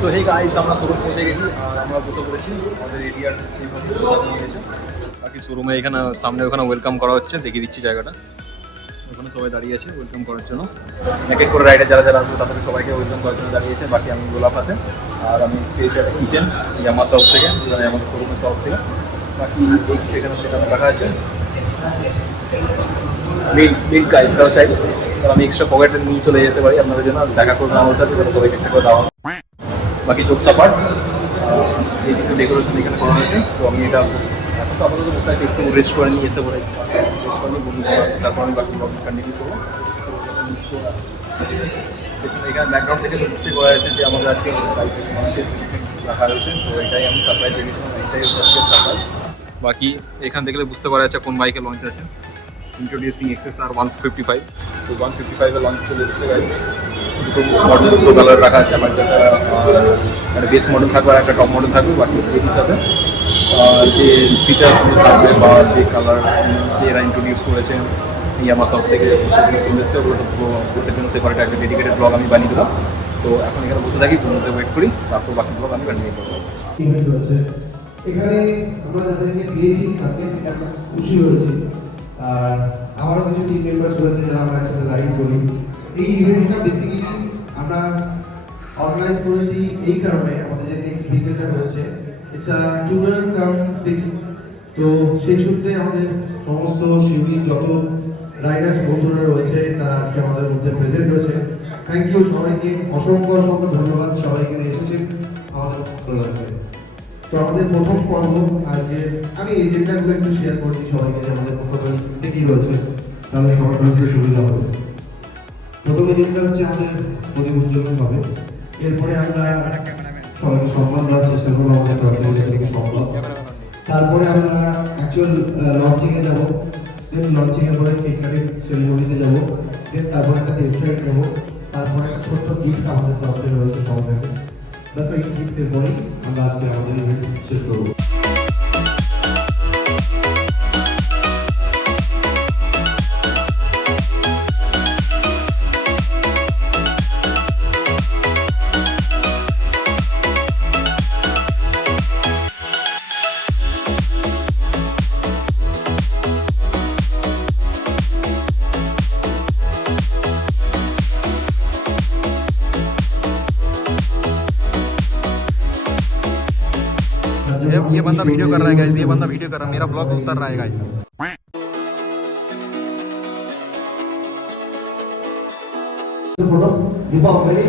So hey guys, আমরা showroom পৌঁছে গেছি আর আমরা বসে পড়েছি। আমাদের এরিয়ার সেইভাবে সাজানো হয়েছে। বাকি শোরুমে এখানে সামনে ওখানে ওয়েলকাম করা হচ্ছে, দেখিয়ে দিচ্ছি জায়গাটা। ওখানে সবাই দাঁড়িয়ে আছে ওয়েলকাম করার জন্য। এক এক করে রাইডে যারা যারা আসবে তাদেরকে সবাইকে ওয়েলকাম করার জন্য দাঁড়িয়েছে। বাকি আমি গোলাপ হাতে আর আমি পেয়েছি একটা কিচেন আমার তরফ থেকে, আমাদের শোরুমের তরফ থেকে। বাকি এই সেখানে সেখানে রাখা আছে মিল গাইসরাও চাই, কারণ আমি এক্সট্রা পকেটে নিয়ে চলে যেতে পারি আপনাদের জন্য। দেখা করবেন আমার সাথে, সবাইকে একটা করে দেওয়া। বাকি চোখ সাপাট এই কিছু ডেকোরেশন এখানে করা হয়েছে। তো আমি এটা এখন তো আপাতত বসে একটু রেস্ট করে নিয়ে এসে পড়ে রেস্ট করে নিই, বন্ধু তারপর আমি বাকি ব্লগ কন্টিনিউ করবো। এখানে ব্যাকগ্রাউন্ড থেকে বুঝতে পারা যাচ্ছে যে আমাদের আজকে মানুষের রাখা রয়েছে। তো এটাই আমি সারপ্রাইজ দেখেছিলাম, এটাই হচ্ছে সারপ্রাইজ। বাকি এখান থেকে বুঝতে পারা যাচ্ছে কোন বাইকে লঞ্চ আছে। Introducing XSR 155। তো 155 লঞ্চ চলে এসেছে গাইস। দুটো মডেল, দুটো কালার রাখা আছে। আমার যেটা একটা বেস মডেল থাকবে আর একটা টপ মডেল থাকবে। বাকি এর সাথে যে ফিচার্স থাকবে বা যে কালার এরা ইন্ট্রোডিউস করেছে আমার তরফ থেকে চলে এসেছে, ওটার জন্য সেপারেট একটা ডেডিকেটেড ব্লগ আমি বানিয়ে দিলাম। তো এখন এখানে বসে থাকি, তোমাদের ওয়েট করি, তারপর বাকি ব্লগ আমি কন্টিনিউ করবো। এখানে আমরা যাদেরকে পেয়েছি তাদের আমরা খুশি হয়েছি। আর আমারও কিছু টিম মেম্বার্স রয়েছে যারা আমরা একসাথে রাইড করি। এই ইভেন্টটা বেসিক্যালি আমরা অর্গানাইজ করেছি এই কারণে, আমাদের যে নেক্সট উইকেন্ডটা রয়েছে it's a tourer cum city. তো সেই সূত্রে আমাদের সমস্ত শিউরি যত রাইডার্স বন্ধুরা রয়েছে তারা আজকে আমাদের মধ্যে প্রেজেন্ট রয়েছে। থ্যাংক ইউ সবাইকে, অসংখ্য অসংখ্য ধন্যবাদ সবাইকে এসেছেন আমাদের ভালো লাগছে। তো আমাদের প্রথম পর্ব আজকে আমি এজেন্ডাগুলো একটু শেয়ার করছি সবাইকে, যে আমাদের প্রথমে কি রয়েছে, তাহলে সবার বুঝতে সুবিধা হবে। প্রথম এজেন্ডা হচ্ছে আমাদের প্রদীপ উজ্জ্বলন হবে। এরপরে আমরা সবাইকে সম্মান দেওয়ার চেষ্টা করবো আমাদের তরফ থেকে সম্মান। তারপরে আমরা অ্যাকচুয়াল লঞ্চিংয়ে যাবো। দেন লঞ্চিংয়ের পরে কেক কাটিং সেরিমনিতে যাবো। দেন তারপরে একটা টেস্ট রাইড নেবো। তারপরে একটা ছোট্ট গিফট আমাদের তরফ থেকে রয়েছে সবার কাছে। বাস এই গিফটের পরেই আমরা আজকে আমাদের ইভেন্ট শেষ করবো। ये बंदा वीडियो कर रहा है गाइस, ये बंदा वीडियो कर रहा है, मेरा ब्लॉग उतर रहा है guys. Photo Deepa ready.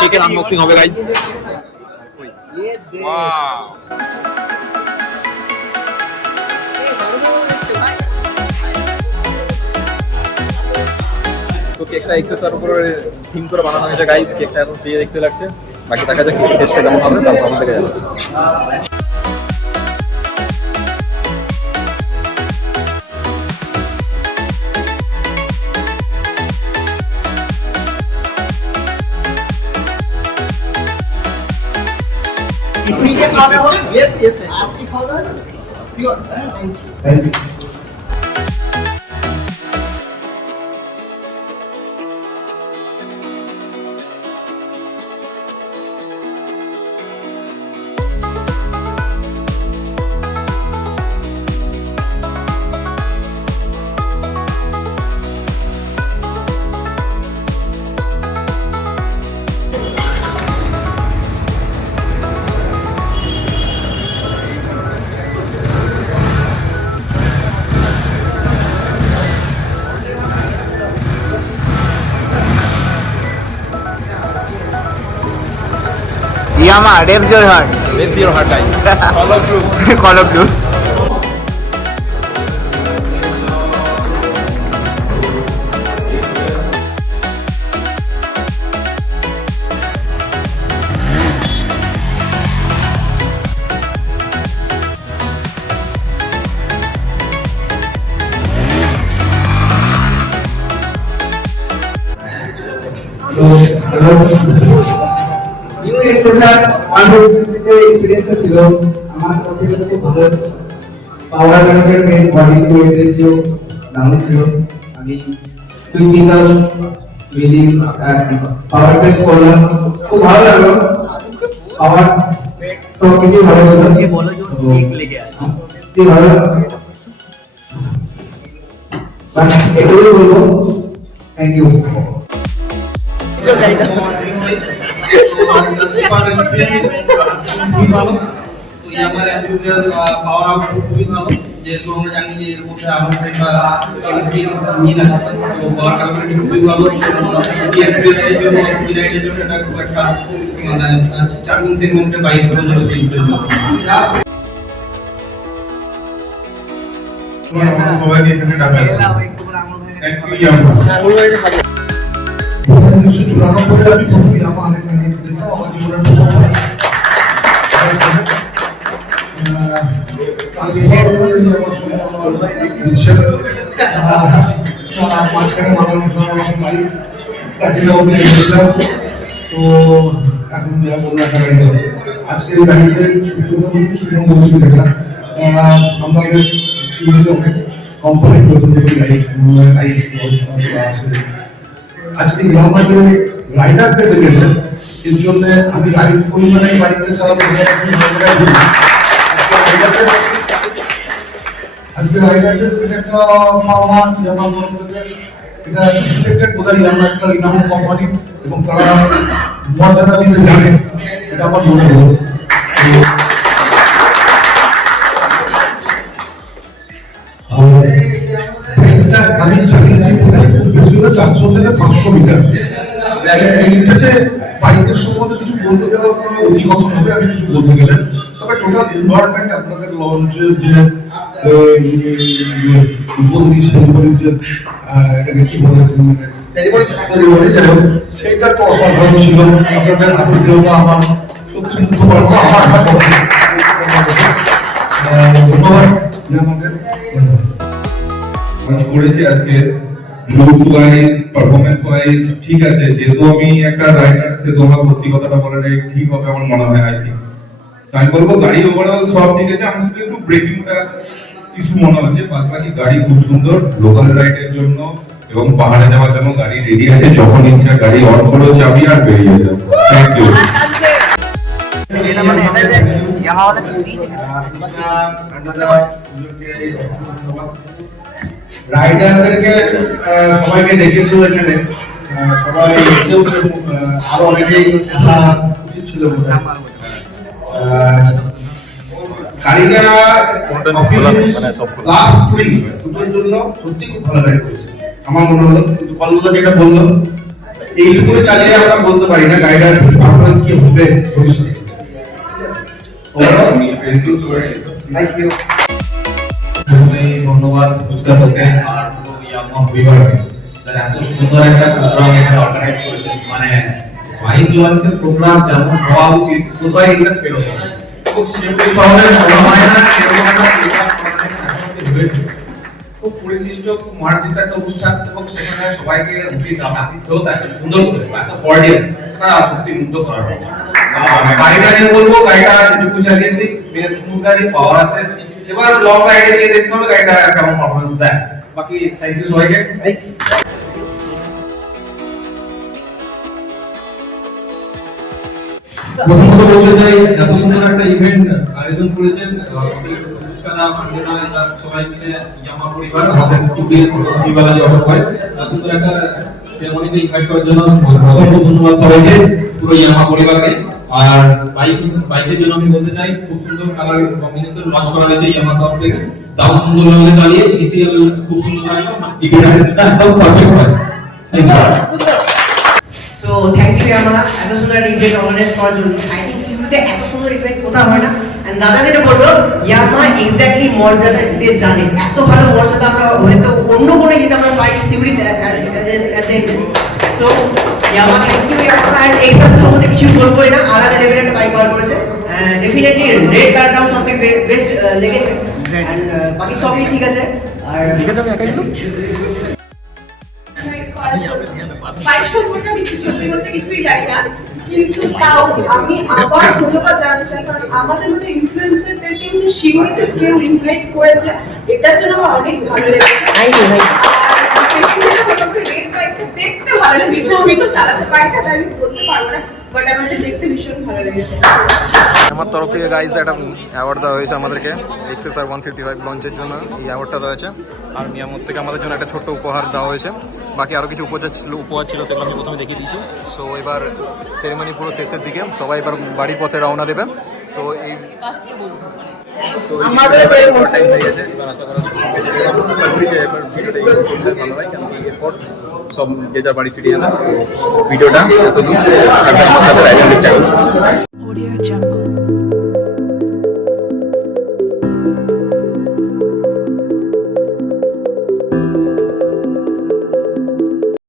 Cake unboxing হবে गाइस। वाओ, তো কেকটা XSR উপরে থিম করে বানানো হয়েছে গাইস। কেকটা এখন সেই দেখতে লাগছে। বাকি দেখা যাক কেকের টেস্টটা কেমন হবে, তারপর আমাদের দেখা যাচ্ছে। Yes, yes. Ask me how that. Sure. Thank you. Yamaha, revs your heart. Let's see your heart guys. Call of Duty. Call of Duty. তো নিউ এক্সেসার 150 যে এক্সপেরিয়েন্স ছিল আমার কাছে খুব ভালো পাওয়ার ব্যাংকের main body weight ratio down ছিল আমি 2000 মিলিস পাওয়ার টেস্ট করলাম খুব ভালো লাগলো পাওয়ার সব কিছু ভালো ছিল ये बोलो जो ठीक लेके आए কি ভালো বাস এটাই বলবো থ্যাংক ইউ পাওয়ার আউটপুট খুবই ভালো যেহেতু আমরা জানি যে এর মধ্যে আমার একটা মিল আছে তো পাওয়ার ক্যাপাসিটি খুবই ভালো ডিএফএর জন্য ডিলাইটের জন্য এটা খুব একটা মানে চার্জিং সেগমেন্টের বাইক জন্য সবাইকে এখানে ডাকা থ্যাংক ইউ উনিশশো চুরানব্বই আমি প্রথম ইয়ামা আলেকজান্ডার দেখলাম আমার জীবনের প্রথম বাইক। মাঝখানে বাইক প্লাটিনা অব্দি গেছিলাম তো এখন বললো একটা গাড়ি দেবো আজকে এই গাড়িতে সত্যি কথা বলতে শুনে বলছি এটা আমাদের শিবিরে অনেক কোম্পানির নতুন নতুন গাড়ি আছে আজকে ইয়ামাহাতে রাইডারদের দেখেছেন এর জন্য আমি রাইড করি মানে বাইকটা চালাতে আজকে রাইডারদের একটা পাওয়া ইয়ামার তরফ থেকে এটা এক্সপেক্টেড বোধহয় ইয়ামা একটা রিনাউন্ড কোম্পানি এবং তারা মর্যাদা দিতে জানে এটা আমার মনে হলো আমি চালিয়েছি খুব বেশি হলে 400 থেকে 500 মিটার এইটাতে বাইকের সম্বন্ধে কিছু বলতে গেলে আপনার অধিকথন হবে আমি কিছু বলতে গেলে তবে টোটাল এনভায়রনমেন্ট আপনাদের লঞ্চের যে বন্দি সেরিমনি যে এটাকে কি বলে সেরিমনি যাই হোক সেইটা তো অসাধারণ ছিল আপনাদের আতিথেয়তা আমার সত্যি মুগ্ধ করার মতো আমার ধন্যবাদ আমাদের করেছি আজকে লুকস ওয়াইজ পারফরম্যান্স ওয়াইজ ঠিক আছে যেহেতু আমি একটা রাইডার সেহেতু আমার সত্যি কথাটা বলাটাই ঠিক হবে আমার মনে হয় আই থিঙ্ক আমি বলবো গাড়ি ওভারঅল সব ঠিক আছে আমার শুধু একটু ব্রেকিংটা কিছু মনে হচ্ছে বাকি গাড়ি খুব সুন্দর লোকাল রাইডের জন্য এবং পাহাড়ে যাওয়ার জন্য গাড়ি রেডি আছে যখন ইচ্ছা গাড়ি অন করো চাবি আর বেরিয়ে যাও থ্যাংক ইউ यहाँ वाला चीज রাইডারদেরকে সবাইকে দেখেছো এখানে সবাই এসেও আরো অনেকেই আসা উচিত ছিল গাড়িটা লাস্ট দুটোর জন্য সত্যি খুব ভালো গাড়ি করেছে আমার মনে হলো কিন্তু কলকাতা যেটা বললো এইটুকু চালিয়ে আমরা বলতে পারি না গাড়িটার পারফরমেন্স কি হবে ভবিষ্যতে থ্যাংক ইউ ধন্যবাদ পুরস্কার তোকে আর পুরো ইয়ামাহা পরিবারকে যারা এত সুন্দর একটা প্রোগ্রাম এখানে অর্গানাইজ করেছে মানে বাইক লঞ্চের প্রোগ্রাম যেমন হওয়া উচিত কোথায় এটা সেরকম খুব শিল্পী শহরের মনে হয় না এরকম একটা প্রোগ্রাম হয়েছে খুব পরিশিষ্ট খুব মার্জিত একটা অনুষ্ঠান এবং সেখানে সবাইকে উচিত আতিথেয়তা এত সুন্দর করে এত কর্ডিয়াল সেটা সত্যি মুগ্ধ করার মতো গাড়িটা নিয়ে বলবো গাড়িটা যেটুকু চালিয়েছি বেশ স্মুথ গাড়ি পাওয়ার আছে এবার লং রাইডে গিয়ে দেখতে হবে গাড়িটা কেমন পারফরম্যান্স দেয় বাকি থ্যাংক ইউ সবাইকে প্রথমত বলতে চাই এত সুন্দর একটা ইভেন্ট আয়োজন করেছেন সবাই মিলে ইয়ামা পরিবার আমাদের শিবালা অফার করে সুন্দর একটা সেরেমনিতে ইনভাইট করার জন্য অসংখ্য ধন্যবাদ সবাইকে পুরো ইয়ামা পরিবারকে আর বাইকের জন্য আমি বলতে চাই খুব সুন্দর কালার কম্বিনেশন লঞ্চ করা হয়েছে ইয়ামা তরফ থেকে দাও সুন্দর ভাবে চালিয়ে ইনিশিয়াল খুব সুন্দর লাগলো ইভেন্টটা একদম পারফেক্ট হয় thank you so thank you আমরা এত সুন্দর একটা ইভেন্ট অর্গানাইজ করার জন্য আই থিঙ্ক সিভিতে এত সুন্দর ইভেন্ট কোথাও হয় না এন্ড দাদা যেটা বললো ইয়ামা এক্স্যাক্টলি মর্যাদা দিতে জানে এত ভালো মর্যাদা আমরা হয়তো অন্য কোনো ইয়েতে আমরা পাই সিভিতে so Yamaha thank you Yamaha and এক্সাসের মধ্যে কিছু বলবোই না আলাদা লেভেলের একটা বাইক কভার করেছে ডেফিনেটলি রেড কার্ডটাও সবথেকে বেস্ট লেগেছে এন্ড বাকি সবই ঠিক আছে আর ঠিক আছে আমি একাই করার জন্য। বাইক সম্পর্কে আমি সত্যি বলতে কিছুই জানি না, কিন্তু তাও আমি আবার ধন্যবাদ জানাতে চাই, কারণ আমাদের মতো ইনফ্লুয়েন্সারদেরকে যে শিউরিতে কেউ ইনভাইট করেছে, এটার জন্য আমার অনেক ভালো লেগেছে। রেড বাইকটা দেখতে ভালো লেগেছে, আমি তো চালাতে পারি না তাই আমি বলতে পারবো না, বাট আমাকে দেখতে ভীষণ ভালো লেগেছে। আমার তরফ থেকে গাইজ একটা অ্যাওয়ার্ড দেওয়া হয়েছে আমাদেরকে XSR 155 লঞ্চের জন্য, এই অ্যাওয়ার্ডটা দেওয়া হয়েছে। আর মিয়ামত থেকে আমাদের জন্য একটা ছোট্ট উপহার দেওয়া হয়েছে। বাকি আরও কিছু উপহার ছিল সেগুলো আমি প্রথমে দেখিয়ে দিয়েছি। সো এবার সেরেমনি পুরো শেষের দিকে, সবাই এবার বাড়ির পথে রওনা দেবে। সো এই টাইম হয়ে গেছে, এবার আশা করা এবার ভিডিওটা করলে ভালো হয়, কেন কি এরপর সব যে যার বাড়ি ফিরে যাবে। সো ভিডিওটা এতদূর, আমার সাথে Audio Jungle.